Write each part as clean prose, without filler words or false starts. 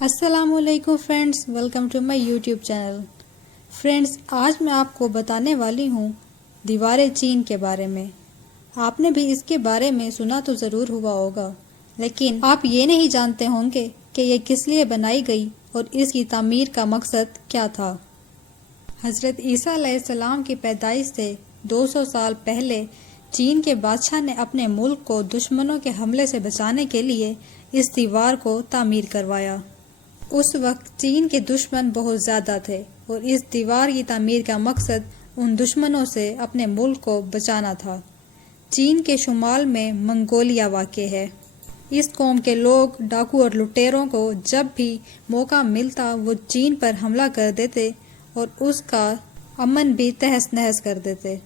السلام علیکم friends, welcome to my YouTube channel. Friends, آج میں آپ کو بتانے والی ہوں دیوار چین کے بارے میں۔ آپ نے بھی اس کے بارے میں سنا تو ضرور ہوا ہوگا، لیکن آپ یہ نہیں جانتے ہوں گے کہ یہ کس لیے بنائی گئی اور اس کی تعمیر کا مقصد کیا تھا۔ حضرت عیسیٰ علیہ السلام کی پیدائش سے 200 سال پہلے چین کے بادشاہ نے اپنے ملک کو دشمنوں کے حملے سے بچانے کے لیے اس دیوار کو تعمیر کروایا۔ اس وقت چین کے دشمن بہت زیادہ تھے اور اس دیوار کی تعمیر کا مقصد ان دشمنوں سے اپنے ملک کو بچانا تھا۔ چین کے شمال میں منگولیا واقع ہے۔ اس قوم کے لوگ ڈاکو اور لٹیروں کو جب بھی موقع ملتا وہ چین پر حملہ کر دیتے اور اس کا امن بھی تہس نہس کر دیتے۔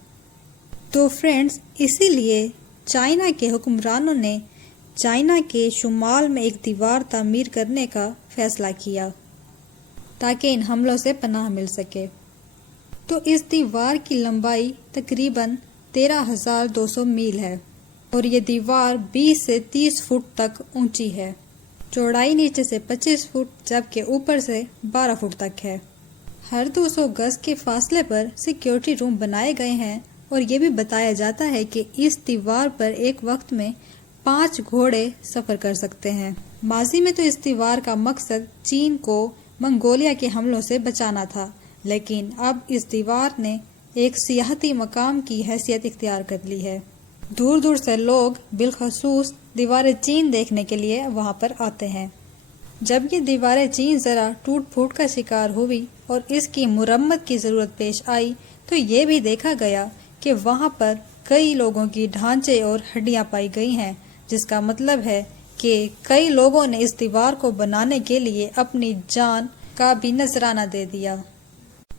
تو فرینڈز، اسی لیے چائنا کے حکمرانوں نے چائنا کے شمال میں ایک دیوار تعمیر کرنے کا فیصلہ کیا تاکہ ان حملوں سے پناہ مل سکے۔ تو اس دیوار کی لمبائی تقریباً 13,200 میل ہے اور یہ دیوار 20 سے 30 فٹ تک اونچی ہے۔ چوڑائی نیچے سے 25 فٹ جبکہ اوپر سے 12 فٹ تک ہے۔ ہر 200 گز کے فاصلے پر سیکیورٹی روم بنائے گئے ہیں اور یہ بھی بتایا جاتا ہے کہ اس دیوار پر ایک وقت میں 5 گھوڑے سفر کر سکتے ہیں۔ ماضی میں تو اس دیوار کا مقصد چین کو منگولیا کے حملوں سے بچانا تھا، لیکن اب اس دیوار نے ایک سیاحتی مقام کی حیثیت اختیار کر لی ہے۔ دور دور سے لوگ بالخصوص دیوار چین دیکھنے کے لیے وہاں پر آتے ہیں۔ جب یہ دیوار چین ذرا ٹوٹ پھوٹ کا شکار ہوئی اور اس کی مرمت کی ضرورت پیش آئی تو یہ بھی دیکھا گیا کہ وہاں پر کئی لوگوں کی ڈھانچے اور ہڈیاں پائی گئی ہیں، جس کا مطلب ہے کہ کئی لوگوں نے اس دیوار کو بنانے کے لیے اپنی جان کا بھی نذرانہ دے دیا۔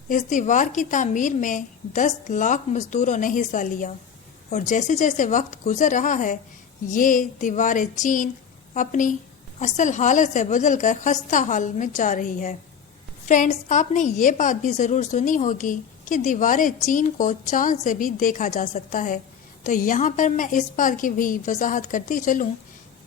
اس دیوار کی تعمیر میں 10 لاکھ مزدوروں نے حصہ لیا اور جیسے جیسے وقت گزر رہا ہے یہ دیوار چین اپنی اصل حالت سے بدل کر خستہ حالت میں جا رہی ہے۔ فرینڈز، آپ نے یہ بات بھی ضرور سنی ہوگی کہ دیوار چین کو چاند سے بھی دیکھا جا سکتا ہے۔ تو یہاں پر میں اس بات کی بھی وضاحت کرتی چلوں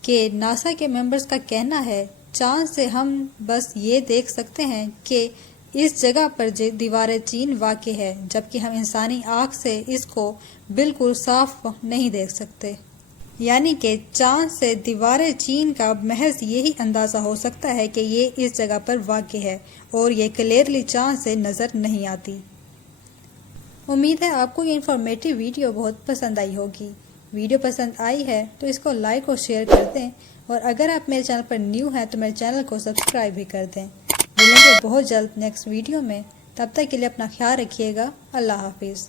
کہ ناسا کے ممبرز کا کہنا ہے چاند سے ہم بس یہ دیکھ سکتے ہیں کہ اس جگہ پر دیوار چین واقع ہے، جبکہ ہم انسانی آنکھ سے اس کو بالکل صاف نہیں دیکھ سکتے۔ یعنی کہ چاند سے دیوار چین کا محض یہی اندازہ ہو سکتا ہے کہ یہ اس جگہ پر واقع ہے اور یہ کلیئرلی چاند سے نظر نہیں آتی۔ امید ہے آپ کو یہ انفارمیٹیو ویڈیو بہت پسند آئی ہوگی۔ ویڈیو پسند آئی ہے تو اس کو لائک اور شیئر کر دیں، اور اگر آپ میرے چینل پر نیو ہیں تو میرے چینل کو سبسکرائب بھی کر دیں۔ ملیں گے بہت جلد نیکسٹ ویڈیو میں، تب تک کے لیے اپنا خیال رکھیے گا۔ اللہ حافظ۔